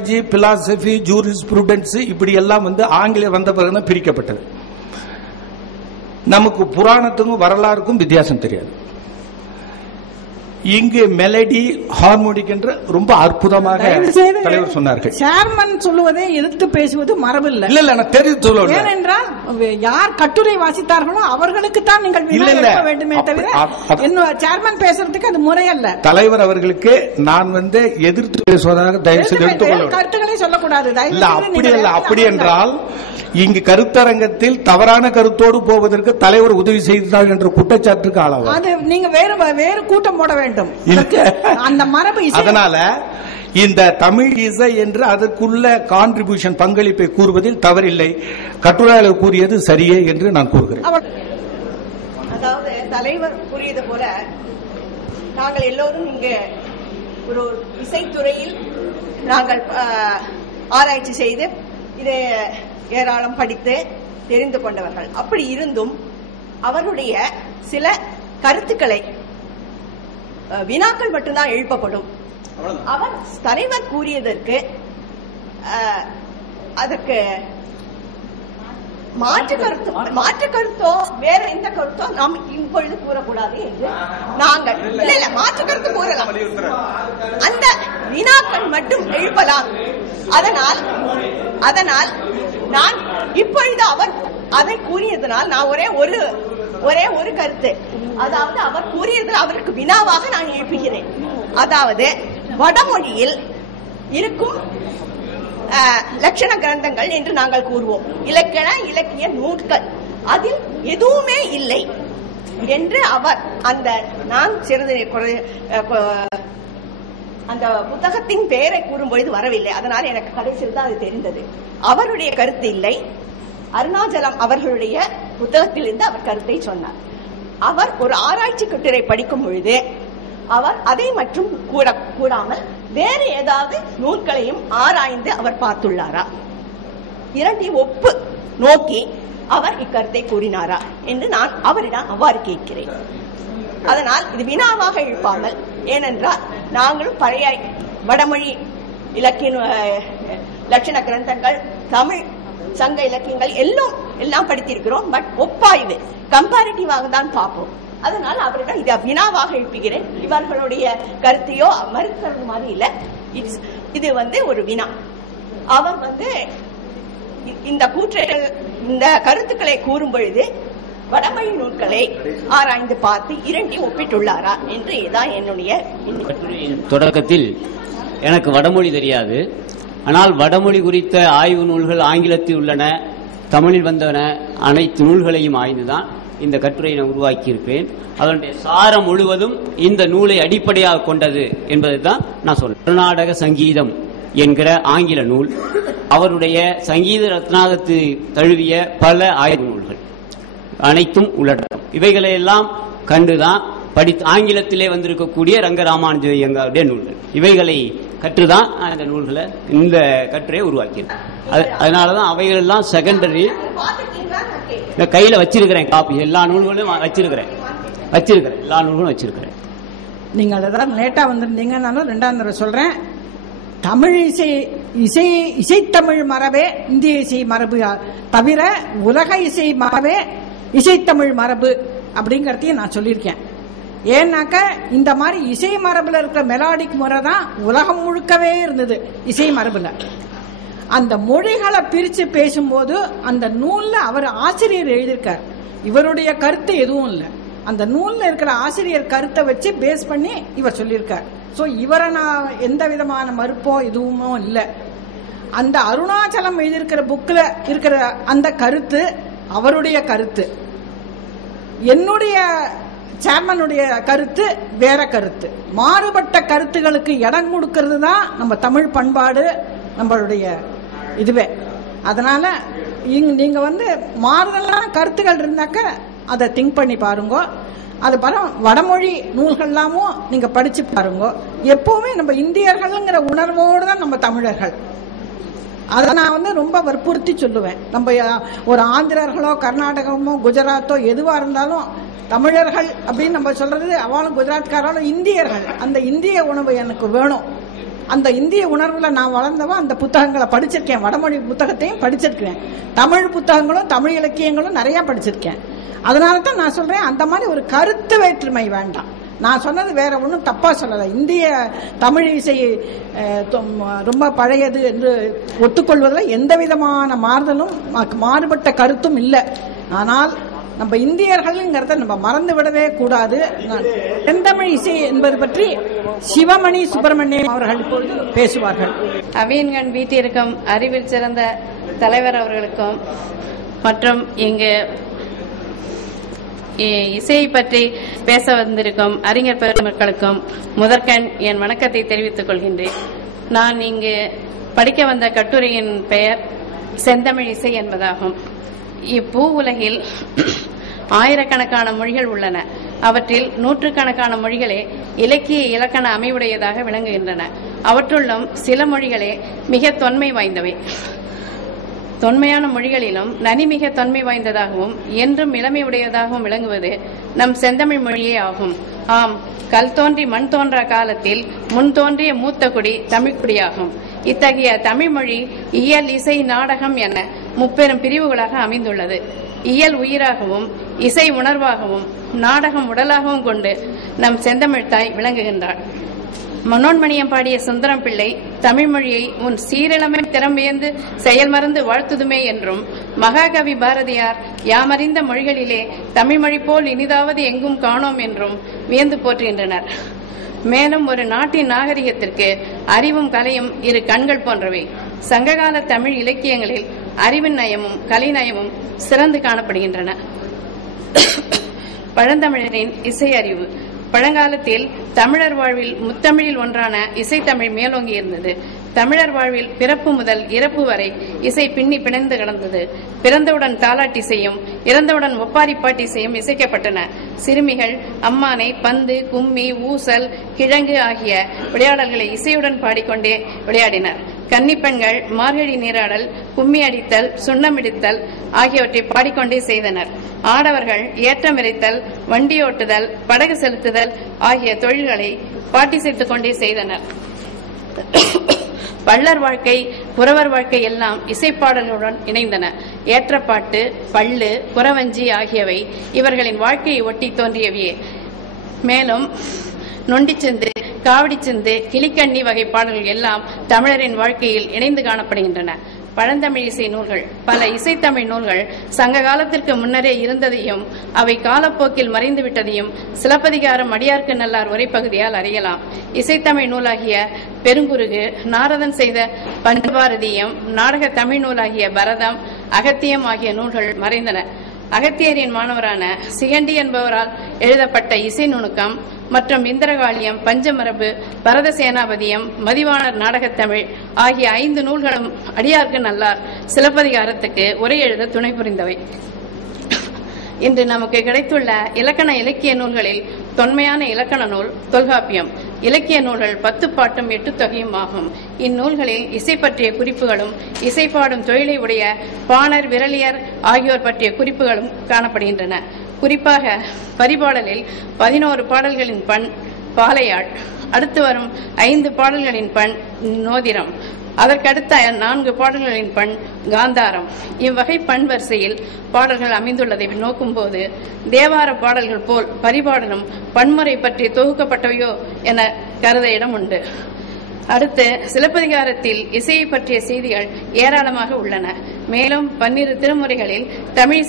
Philosophy jurisprudence இப்படி எல்லாம் வந்து ஆங்கிலம் வந்த பிறகு பிரிக்கப்பட்டது. நமக்கு புராணத்துக்கும் வரலாறுக்கும் வித்தியாசம் தெரியாது. இங்கு மெலடி ஹார்மோனிக் என்று ரொம்ப அற்புதமாக தலைவர் சொன்னார்கள். சேர்மன் சொல்லுவதை எதிர்த்து பேசுவது மரபில்லை. இல்ல இல்ல நான் தெரிந்து ஏனென்றால் யார் கட்டுரை வாசித்தார்களோ அவர்களுக்கு தான் நீங்கள் இல்ல, இல்ல. வேண்டுமே தவிர சேர்மன் பேசுறதுக்கு அது முறையல்ல. தலைவர் அவர்களுக்கு நான் வந்து எதிர்த்து பேசுவதாக தயவு செய்து எடுத்துக்கொள்ள. கருத்துக்களை சொல்லக்கூடாது. இல்ல அப்படி எழுதி அப்படி. என்றால் இங்கு கருத்தரங்கத்தில் தவறான கருத்தோடு போவதற்கு தலைவர் உதவி செய்தார் என்ற குற்றச்சாட்டுக்கு ஆளாவார். அது நீங்க வேறு வேறு கூட்டம் போட வேண்டும். இல்ல. அந்த மரபு அதனால இந்த தமிழ் இசை என்று அதற்குள்ள கான்ட்ரிபியூஷன் பங்களிப்பை கூறுவதில் தவறில்லை. கட்டுரையாளர் கூறியது சரியே என்று நான் கூறுகிறேன். அதாவது தலைவர் கூறியது போல நாங்கள் எல்லோரும் இங்கு ஒரு இசைத்துறையில் நாங்கள் ஆராய்ச்சி செய்து இதை ஏராளம் படித்து தெரிந்து கொண்டவர்கள். அப்படி இருந்தும் அவருடைய சில கருத்துக்களை வினாக்கள் மட்டும்தான் எழுப்பப்படும். அவர் தலைவர் கூறியதற்கு அதற்கு மாற்று கருத்து மாற்று. கருத்தோ வேற எந்த கருத்தோ நாம் இப்பொழுது கூறக்கூடாது என்று நாங்கள் இல்ல இல்ல. மாற்று கருத்து கூறலாம். அந்த வினாக்கள் மட்டும் எழுப்பலாம். அதனால் அதனால் நான் இப்பொழுது அவர் அதை கூறியதனால் நான் ஒரே ஒரு ஒரே ஒரு கருத்து. அதாவது அவர் கூறியது அவருக்கு வினாவாக நான் எழுப்புகிறேன். அதாவது வடமொழியில் இருக்கும் லட்சண கிரந்தங்கள் என்று நாங்கள் கூறுவோம். இலக்கண இலக்கிய நூல்கள். அதில் எதுவுமே இல்லை என்று அவர் அந்த நான் சிறந்த அந்த புத்தகத்தின் பெயரை கூறும்பொழுது வரவில்லை. அதனால் எனக்கு கடைசியில் தான் அது தெரிந்தது. அவருடைய கருத்து இல்லை. அருணாச்சலம் அவர்களுடைய புத்தகத்திலிருந்து அவர் கருத்தை சொன்னார். அவர் ஒரு ஆராய்ச்சி கட்டுரை படிக்கும் பொழுது அவர் அதை மற்றும் கூட கூடாமல் வேறு ஏதாவது நூல்களையும் ஆராய்ந்து அவர் பார்த்துள்ளாரா? இரண்டையும் ஒப்பு நோக்கி அவர் இக்கருத்தை கூறினாரா? என்று நான் அவரிடம் அவ்வாறு கேட்கிறேன். அதனால் இது வினாவாக எழுப்பாமல் ஏனென்றால் நாங்களும் பழைய வடமொழி இலக்கிய லட்சண கிரந்தங்கள் தமிழ் சங்க இலக்கியங்கள் எல்லாம் எல்லாம் படித்திருக்கிறோம். பட் ஒப்பாய்வு கம்பேரிட்டிவாக தான் பார்ப்போம். அதனால் அவரிடம் இதை வினாவாக எழுப்புகிறேன். இவர்களுடைய கருத்தையோ மறுக்கிறது மாதிரி இல்ல. இட்ஸ் இது வந்து ஒரு வினா. அவர் வந்து இந்த கூற்று இந்த கருத்துக்களை கூறும் பொழுது வடமொழி நூல்களை ஆராய்ந்து பார்த்து இரண்டையும் ஒப்பிட்டுள்ளாரா என்று இதான் என்னுடைய தொடக்கத்தில் எனக்கு வடமொழி தெரியாது. ஆனால் வடமொழி குறித்த ஆய்வு நூல்கள் ஆங்கிலத்தில் உள்ளன தமிழில் வந்தன அனைத்து நூல்களையும் ஆய்ந்துதான் இந்த கட்டுரையை நான் உருவாக்கியிருப்பேன். அதனுடைய சாரம் முழுவதும் இந்த நூலை அடிப்படையாக கொண்டது என்பதை தான் நான் சொல்றேன். கர்நாடக சங்கீதம் என்கிற ஆங்கில நூல். அவருடைய சங்கீத ரத்னாகத்து தழுவிய பல ஆய்வு நூல்கள் அனைத்தும் உள்ளடக்கம் இவைகளை எல்லாம் கண்டுதான் படித்து ஆங்கிலத்திலே வந்திருக்கக்கூடிய ரங்கராமானுஜ ஐயங்காருடைய நூல்கள். இவைகளை கற்றுதான் தான் அந்த நூல்களை இந்த கட்டுரையை உருவாக்கியிருக்கேன் அது- அதனாலதான் அவைகள் எல்லாம் செகண்டரி இந்த கையில வச்சிருக்கிறேன் காப்பி எல்லா நூல்களும் வச்சிருக்கிறேன். வச்சிருக்கிறேன். எல்லா நூல்களும் வச்சிருக்கிறேன். நீங்கள் ஏதாவது லேட்டா வந்திருந்தீங்கன்னாலும் ரெண்டாம் தடவை சொல்றேன். தமிழ் இசை இசை இசைத்தமிழ் மரபே இந்திய இசை மரபு. தவிர உலக இசை மரபே இசைத்தமிழ் மரபு அப்படிங்கறதையும் நான் சொல்லியிருக்கேன். ஏன்னாக்க இந்த மாதிரி இசை மரபில் இருக்கிற மெலாடிக் முறை தான் உலகம் முழுக்கவே இருந்தது இசை மரபில். அந்த மொழிகளை பிரித்து பேசும்போது அந்த நூலில் அவர் ஆசிரியர் எழுதியிருக்கார். இவருடைய கருத்து எதுவும் இல்லை. அந்த நூலில் இருக்கிற ஆசிரியர் கருத்தை வச்சு பேஸ் பண்ணி இவர் சொல்லியிருக்கார். ஸோ இவரை நான் எந்த விதமான மறுப்போ எதுவுமோ இல்லை. அந்த அருணாச்சலம் எழுதியிருக்கிற புக்கில் இருக்கிற அந்த கருத்து அவருடைய கருத்து. என்னுடைய சேர்மனுடைய கருத்து வேற கருத்து. மாறுபட்ட கருத்துகளுக்கு இடம் கொடுக்கறது தான் நம்ம தமிழ் பண்பாடு நம்மளுடைய இதுவே. அதனால இங் நீங்க வந்து மாறுதலான கருத்துகள் இருந்தாக்க அதை திங்க் பண்ணி பாருங்க. அது பரம் வடமொழி நூல்கள்லாமும் நீங்க படிச்சு பாருங்க. எப்பவுமே நம்ம இந்தியர்கள்ங்கிற உணர்வோடு தான் நம்ம தமிழர்கள். அதை நான் வந்து ரொம்ப வற்புறுத்தி சொல்லுவேன். நம்ம ஒரு ஆந்திரர்களோ கர்நாடகமோ குஜராத்தோ எதுவாக இருந்தாலும் தமிழர்கள் அப்படின்னு நம்ம சொல்றது அவளும் குஜராத்காராலும் இந்தியர்கள். அந்த இந்திய உணவு எனக்கு வேணும். அந்த இந்திய உணர்வுல நான் வளர்ந்தவன் அந்த புத்தகங்களை படிச்சிருக்கேன். வடமொழி புத்தகத்தையும் படிச்சிருக்கேன் தமிழ் புத்தகங்களும் தமிழ் இலக்கியங்களும் நிறைய படிச்சிருக்கேன். அதனால தான் நான் சொல்றேன் அந்த மாதிரி ஒரு கருத்து வேற்றுமை வேண்டாம். நான் சொன்னது வேற ஒன்றும் தப்பா சொல்லலை. இந்திய தமிழ் இசை ரொம்ப பழையது என்று ஒத்துக்கொள்வதில் எந்த விதமான மாறுதலும் மாறுபட்ட கருத்தும் இல்லை. ஆனால் நம்ம இந்தியர்கள்ங்கிறத நம்ம மறந்து விடவே கூடாது. நான் செந்தமிழ் இசை என்பது பற்றி சிவமணி சுப்பிரமணியம் அவர்கள் இப்பொழுது பேசுவார்கள். அவியன்கண் வீட்டிற்கும் அறிவில் சிறந்த தலைவர் அவர்களுக்கும் மற்றும் இங்கு இசையை பற்றி பேச வந்திருக்கும் அறிஞர் பெருமக்களுக்கும் முதற்கண் என் வணக்கத்தை தெரிவித்துக் கொள்கின்றேன். நான் இங்கு படிக்க வந்த கட்டுரையின் பெயர் செந்தமிழ் இசை என்பதாகும். இப்பூ உலகில் ஆயிரக்கணக்கான மொழிகள் உள்ளன. அவற்றில் நூற்றுக்கணக்கான மொழிகளே இலக்கிய இலக்கண அமைவுடையதாக விளங்குகின்றன. அவற்றுள்ளும் சில மொழிகளே மிக தொன்மை வாய்ந்தவை. தொன்மையான மொழிகளிலும் நனிமிக தொன்மை வாய்ந்ததாகவும் என்றும் இளமை உடையதாகவும் விளங்குவது நம் செந்தமிழ் மொழியே ஆகும். ஆம் கல் தோன்றி மண் தோன்றா காலத்தில் முன் தோன்றிய மூத்த குடி தமிழ்குடியாகும் இத்தகைய தமிழ் மொழி இயல் இசை நாடகம் என முப்பெரும் பிரிவுகளாக அமைந்துள்ளது. இயல் உயிராகவும் இசை உணர்வாகவும் நாடகம் உடலாகவும் கொண்டு நம் செந்தமிழ்தாய் விளங்குகின்றாள். மனோன்மணியம் பாடிய சுந்தரம் பிள்ளை தமிழ் மொழியை உன் சீரிழமை திறம்பெயர்ந்து செயல் மறந்து வாழ்த்துதுமே என்றும் மகாகவி பாரதியார் யாமறிந்த மொழிகளிலே தமிழ் மொழி போல் இனிதாவது எங்கும் காணோம் என்றும் வியந்து போற்றுகின்றனர். மேலும் ஒரு நாட்டின் நாகரிகத்திற்கு அறிவும் கலையும் இரு கண்கள் போன்றவை. சங்ககால தமிழ் இலக்கியங்களில் அறிவின் நயமும் கலை நயமும் சிறந்து காணப்படுகின்றன. பழந்தமிழரின் இசை அறிவு. பழங்காலத்தில் தமிழர் வாழ்வில் முத்தமிழில் ஒன்றான இசைத்தமிழ் மேலோங்கி இருந்தது. தமிழர் வாழ்வில் பிறப்பு முதல் இறப்பு வரை இசை பின்னி பிணைந்து கிடந்தது. பிறந்தவுடன் தாலாட்டி செய்யும் இறந்தவுடன் ஒப்பாரி பாட்டிசையும் இசைக்கப்பட்டன. சிறுமிகள் அம்மானை பந்து கும்மி ஊசல் கிழங்கு ஆகிய விளையாடல்களை இசையுடன் பாடிக்கொண்டே விளையாடினர். கன்னிப்பெண்கள் மார்கழி நீராடல் கும்மி அடித்தல் சுண்ணமிடித்தல் ஆகியவற்றை பாடிக்கொண்டே செய்தனர். ஆடவர்கள் ஏற்றம் இறைத்தல் வண்டி ஓட்டுதல் படகு செலுத்துதல் ஆகிய தொழில்களை பாட்டி கொண்டே செய்தனர். பள்ளர் வாழ்க்கை புறவர் வாழ்க்கை எல்லாம் இசைப்பாடல்களுடன் இணைந்தன. ஏற்றப்பாட்டு பள்ளு புறவஞ்சி ஆகியவை இவர்களின் வாழ்க்கையை ஒட்டி தோன்றியவையே. மேலும் நொண்டிச்சந்து காவடிச்சந்து கிளிக்கண்ணி வகை பாடல்கள் எல்லாம் தமிழரின் வாழ்க்கையில் இணைந்து காணப்படுகின்றன. பழந்தமிழ் இசை நூல்கள் பல இசைத்தமிழ் நூல்கள் சங்க காலத்திற்கு முன்னரே இருந்ததையும் அவை காலப்போக்கில் மறைந்துவிட்டதையும் சிலப்பதிகாரம் அடியார்க்கு நல்லார் உரைப்பகுதியால் அறியலாம். இசைத்தமிழ் நூலாகிய பெருங்குருகு நாரதன் செய்த பஞ்சபாரதியம் நாடக தமிழ் நூலாகிய பரதம் அகத்தியம் ஆகிய நூல்கள் மறைந்தன. அகத்தியரின் மாணவரான சிகண்டி என்பவரால் எழுதப்பட்ட இசை நுணுக்கம் மற்றும் இந்திரகாளியம் பஞ்சமரபு பரத சேனாபதியம் மதிவாணர் நாடகத்தமிழ் ஆகிய ஐந்து நூல்களும் அடியார்க்கு நல்லார் சிலப்பதிகாரத்துக்கு உரை எழுத துணை புரிந்தவை. இன்று நமக்கு கிடைத்துள்ள இலக்கண இலக்கிய நூல்களில் தொன்மையான இலக்கண நூல் தொல்காப்பியம். இலக்கிய நூல்கள் பத்து பாட்டும் எட்டு தொகையும் ஆகும் இந்நூல்களில் இசை பற்றிய குறிப்புகளும் இசை பாடும் தொழிலை உடைய பாணர் விரலியர் ஆகியோர் பற்றிய குறிப்புகளும் காணப்படுகின்றன. குறிப்பாக பரிபாடலில் பதினோரு பாடல்களின் பண் பாலையாழ் அடுத்து வரும் ஐந்து பாடல்களின் பண் நோதிரம் அதற்கடுத்த நான்கு பாடல்களின் பண் காந்தாரம். இவ்வகை பண் வரிசையில் பாடல்கள் அமைந்துள்ளதை நோக்கும்போது தேவார பாடல்கள் போல் பரிபாடலும் பன்முறை பற்றி தொகுக்கப்பட்டவையோ என கருத இடம் உண்டு. அடுத்து சிலப்பதிகாரத்தில் இசையை பற்றிய செய்திகள் ஏராளமாக உள்ளன. மேலும் பன்னிரு திருமுறைகளில் தமிழ்